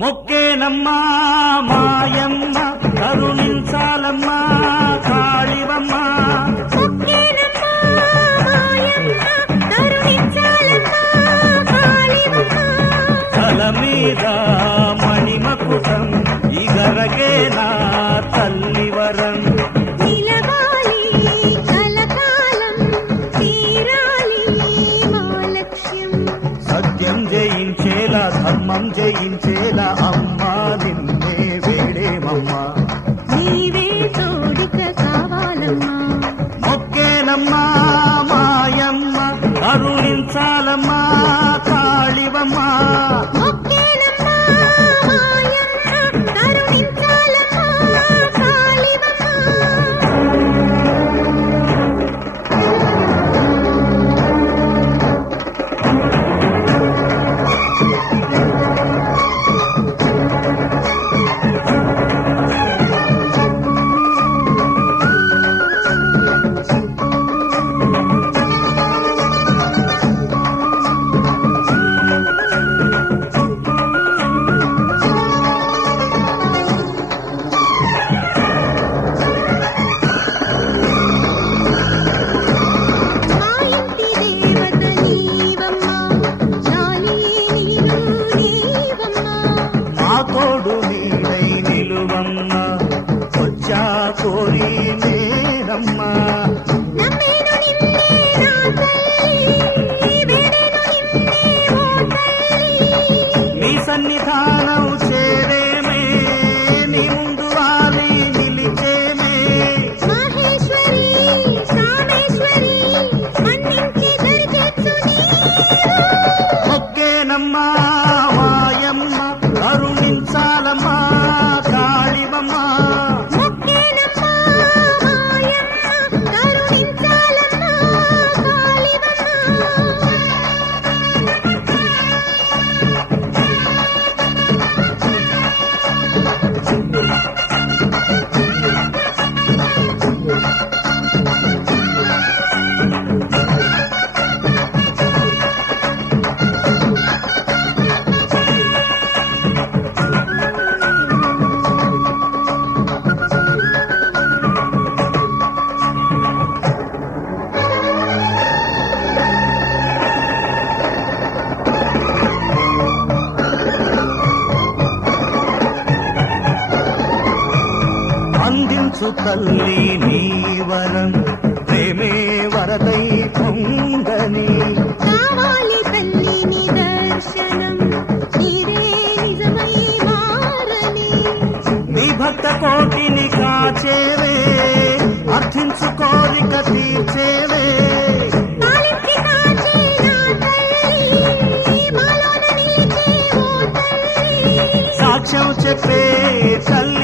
మొక్కేనమ్మా మాయమ్మ కరుణించాలమ్మా కాళివమ్మ. తల మీద మణిమకుటం ఇగరగే నా తల్లివరం. సత్యం జయించేలా ధర్మం జయించేలా అమ్మా నిన్నే వేడేమమ్మా. నీవే తోడిక కావాలమ్మా. మొక్కేనమ్మా మాయమ్మ కరుణించాలమ్మా కాళివమ్మ. తోడు నీడై నిలువమ్మా వచ్చా కోరి నేనమ్మా. నీ సన్నిధానం చేరేమే నీ ముందు వాలి నిలిచేమే. మొక్కేనమ్మా మాయమ్మ కరుణించాలమ్మా కాళివమ్మ. అందించు తల్లి నీ వరం ప్రేమే వరదై పొంగని. కావాలి తల్లి నీ దర్శనం నీరే నిజమై మారని. నీ భక్త కోటిని కాచేవే అర్థించు కోరిక తీర్చేవే. సాక్ష్యం చెప్పే తల్లి